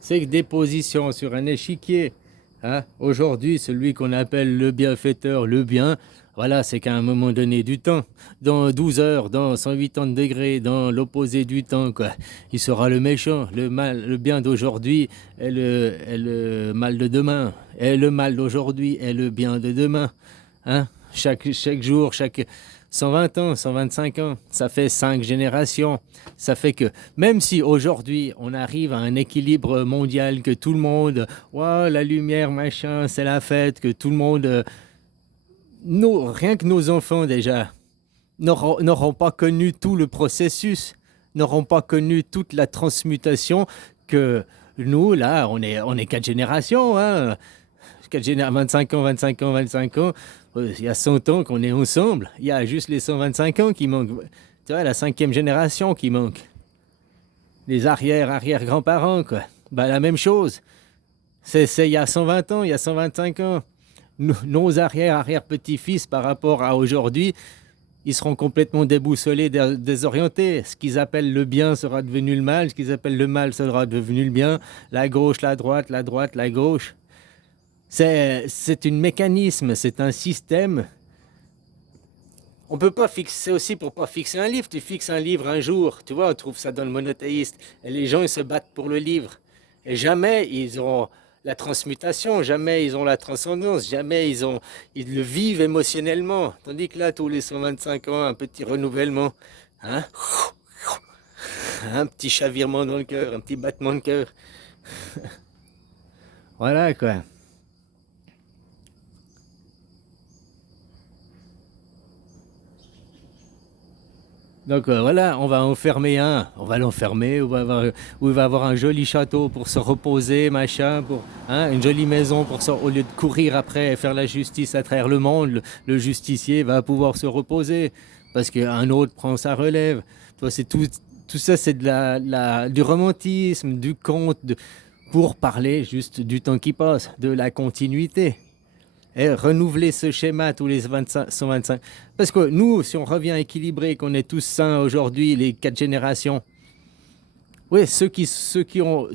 C'est que des positions sur un échiquier. Hein. Aujourd'hui, celui qu'on appelle le bienfaiteur, le bien, voilà, c'est qu'à un moment donné du temps, dans 12 heures, dans 180 degrés, dans l'opposé du temps, quoi, il sera le méchant, le mal, le bien d'aujourd'hui est le mal de demain, et le mal d'aujourd'hui est le bien de demain. Hein. Chaque jour, chaque 120 ans, 125 ans, ça fait 5 générations. Ça fait que même si aujourd'hui on arrive à un équilibre mondial, que tout le monde, wow, la lumière, machin, c'est la fête, que tout le monde, rien que nos enfants déjà, n'auront pas connu tout le processus, n'auront pas connu toute la transmutation que nous, là, on est 4 générations, hein, 25 ans, 25 ans, 25 ans. Il y a 100 ans qu'on est ensemble. Il y a juste les 125 ans qui manquent. Tu vois, la 5e génération qui manque. Les arrière-grands-parents, quoi. Ben, la même chose. C'est il y a 120 ans, il y a 125 ans. Nos arrière-petits-fils par rapport à aujourd'hui, ils seront complètement déboussolés, désorientés. Ce qu'ils appellent le bien sera devenu le mal, ce qu'ils appellent le mal sera devenu le bien. La gauche, la droite, la gauche. C'est un mécanisme, c'est un système. On peut pas fixer aussi pour pas fixer un livre. Tu fixes un livre un jour, tu vois, on trouve ça dans le monothéiste. Et les gens, ils se battent pour le livre. Et jamais ils ont la transmutation, jamais ils ont la transcendance, jamais ils le vivent émotionnellement. Tandis que là, tous les 125 ans, un petit renouvellement, hein, un petit chavirement dans le cœur, un petit battement de cœur. Voilà quoi. Donc voilà, on va enfermer un, on va l'enfermer, où il va avoir un joli château pour se reposer, machin, pour une jolie maison pour ça, au lieu de courir après et faire la justice à travers le monde, le justicier va pouvoir se reposer parce qu'un autre prend sa relève. Toi, c'est tout ça, c'est du romantisme, du conte, pour parler juste du temps qui passe, de la continuité. Et renouveler ce schéma tous les 25, 125. Parce que nous, si on revient équilibré, qu'on est tous sains aujourd'hui, les 4 générations, oui, ceux qui ont,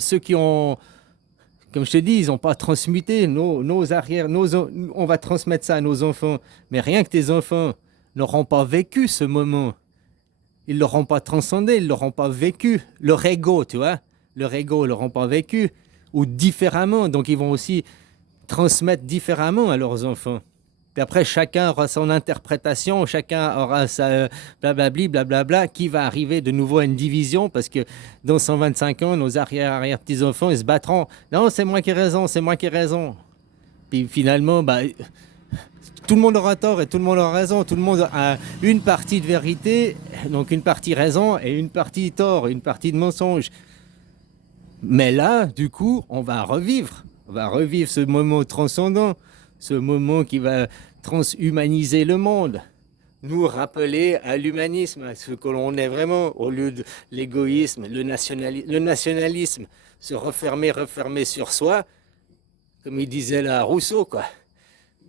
comme je te dis, ils n'ont pas transmuté nos arrières, on va transmettre ça à nos enfants. Mais rien que tes enfants n'auront pas vécu ce moment. Ils ne l'auront pas transcendé, ils ne l'auront pas vécu. Leur ego, tu vois, leur ego, ils ne l'auront pas vécu. Ou différemment. Donc ils vont aussi transmettre différemment à leurs enfants. Puis après, chacun aura son interprétation, chacun aura sa blablabli, blablabla, qui va arriver de nouveau à une division, parce que dans 125 ans, nos arrière-petits-enfants, ils se battront. Non, c'est moi qui ai raison, c'est moi qui ai raison. Puis finalement, bah, tout le monde aura tort et tout le monde aura raison. Tout le monde a une partie de vérité, donc une partie raison et une partie tort, une partie de mensonge. Mais là, du coup, on va revivre. On va revivre ce moment transcendant, ce moment qui va transhumaniser le monde, nous rappeler à l'humanisme, à ce que l'on est vraiment, au lieu de l'égoïsme, le nationalisme, se refermer sur soi, comme il disait là Rousseau, quoi.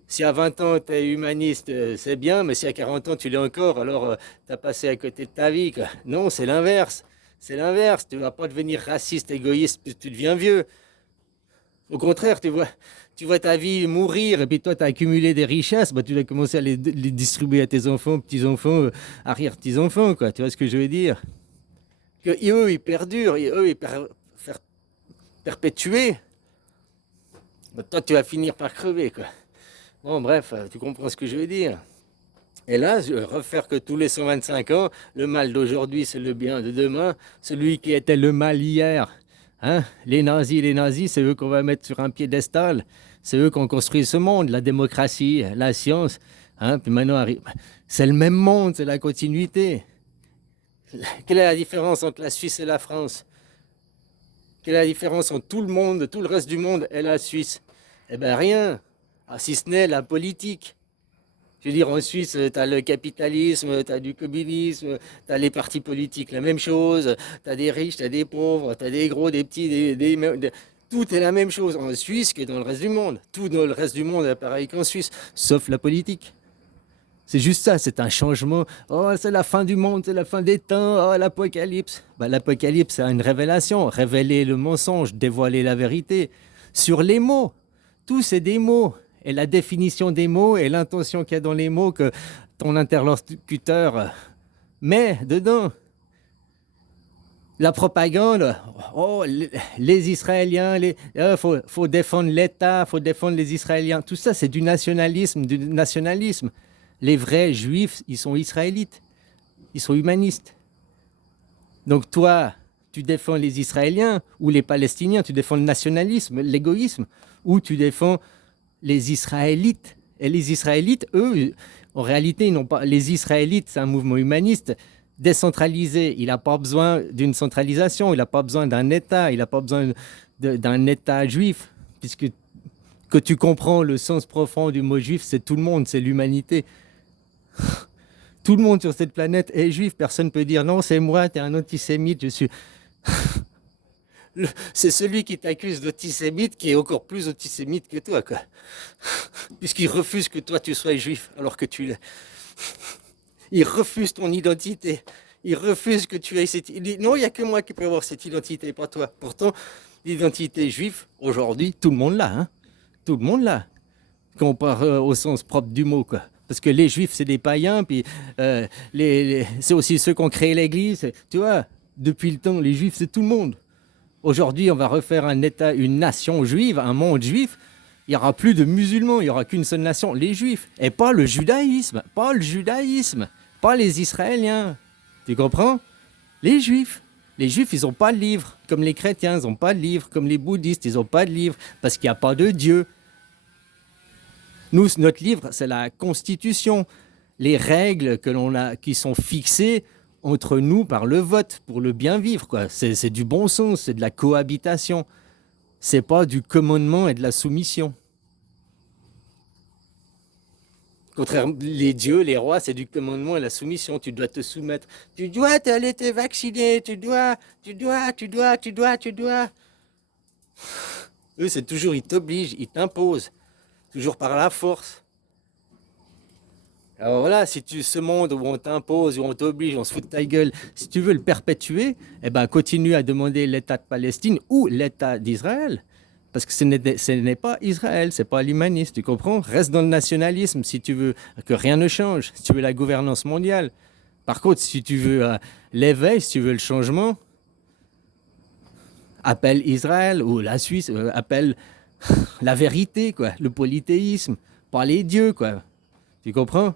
Si à 20 ans tu es humaniste, c'est bien, mais si à 40 ans tu l'es encore, alors tu as passé à côté de ta vie, quoi. Non, c'est l'inverse. C'est l'inverse. Tu ne vas pas devenir raciste, égoïste, puis tu deviens vieux. Au contraire, tu vois ta vie mourir et puis toi, tu as accumulé des richesses, bah, tu vas commencer à les distribuer à tes enfants, petits-enfants, arrière-petits-enfants, quoi. Tu vois ce que je veux dire? Que eux, ils perdurent, et eux, faire perpétuer. Bah, toi, tu vas finir par crever, quoi. Bon, bref, tu comprends ce que je veux dire. Et là, refaire que tous les 125 ans, le mal d'aujourd'hui, c'est le bien de demain. Celui qui était le mal hier, hein, les nazis, c'est eux qu'on va mettre sur un piédestal. C'est eux qui ont construit ce monde, la démocratie, la science. Hein, puis maintenant, c'est le même monde, c'est la continuité. Quelle est la différence entre la Suisse et la France? Quelle est la différence entre tout le monde, tout le reste du monde et la Suisse? Eh bien, rien, si ce n'est la politique. Je veux dire, en Suisse, tu as le capitalisme, tu as du communisme, tu as les partis politiques, la même chose. Tu as des riches, tu as des pauvres, tu as des gros, des petits, tout est la même chose en Suisse que dans le reste du monde. Tout dans le reste du monde est pareil qu'en Suisse, sauf la politique. C'est juste ça, c'est un changement. Oh, c'est la fin du monde, c'est la fin des temps, oh, l'Apocalypse. Bah, l'Apocalypse, c'est une révélation, révéler le mensonge, dévoiler la vérité. Sur les mots, tout c'est des mots. Et la définition des mots et l'intention qu'il y a dans les mots que ton interlocuteur met dedans. La propagande, oh, les Israéliens, faut défendre l'État, faut défendre les Israéliens. Tout ça, c'est du nationalisme, du nationalisme. Les vrais juifs, ils sont israélites, ils sont humanistes. Donc toi, tu défends les Israéliens ou les Palestiniens, tu défends le nationalisme, l'égoïsme, ou tu défends les Israélites. Et les Israélites, eux, en réalité, ils n'ont pas. Les Israélites, c'est un mouvement humaniste décentralisé. Il n'a pas besoin d'une centralisation, il n'a pas besoin d'un État, il n'a pas besoin d'un État juif, puisque que tu comprends le sens profond du mot juif, c'est tout le monde, c'est l'humanité. Tout le monde sur cette planète est juif. Personne ne peut dire non, c'est moi, tu es un antisémite, je suis. C'est celui qui t'accuse d'antisémite qui est encore plus antisémite que toi, quoi. Puisqu'il refuse que toi tu sois juif, alors que tu l'es. Il refuse ton identité. Il refuse que tu aies cette. Il dit non, il n'y a que moi qui peux avoir cette identité, pas toi. Pourtant, l'identité juive, aujourd'hui, tout le monde l'a, hein. Tout le monde l'a. Quand on part au sens propre du mot, quoi. Parce que les juifs, c'est des païens, puis c'est aussi ceux qui ont créé l'Église. Tu vois, depuis le temps, les juifs, c'est tout le monde. Aujourd'hui, on va refaire un État, une nation juive, un monde juif. Il n'y aura plus de musulmans, il n'y aura qu'une seule nation, les juifs. Et pas le judaïsme, pas les Israéliens. Tu comprends? Les juifs. Les juifs, ils n'ont pas de livre, comme les chrétiens, ils n'ont pas de livre, comme les bouddhistes, ils n'ont pas de livre, parce qu'il n'y a pas de Dieu. Nous, notre livre, c'est la Constitution, les règles que l'on a, qui sont fixées entre nous par le vote pour le bien vivre, quoi. C'est du bon sens, c'est de la cohabitation. C'est pas du commandement et de la soumission. Contrairement, les dieux, les rois, c'est du commandement et de la soumission. Tu dois te soumettre. Tu dois aller te vacciner. Tu dois. Eux, c'est toujours, ils t'obligent, ils t'imposent. Toujours par la force. Alors voilà, si tu ce monde où on t'impose, où on t'oblige, on se fout de ta gueule, si tu veux le perpétuer, eh ben continue à demander l'État de Palestine ou l'État d'Israël. Parce que ce n'est pas Israël, c'est pas l'humanisme, tu comprends? Reste dans le nationalisme si tu veux que rien ne change, si tu veux la gouvernance mondiale. Par contre, si tu veux l'éveil, si tu veux le changement, appelle Israël ou la Suisse, appelle la vérité, quoi, le polythéisme, pas les dieux, quoi. Tu comprends?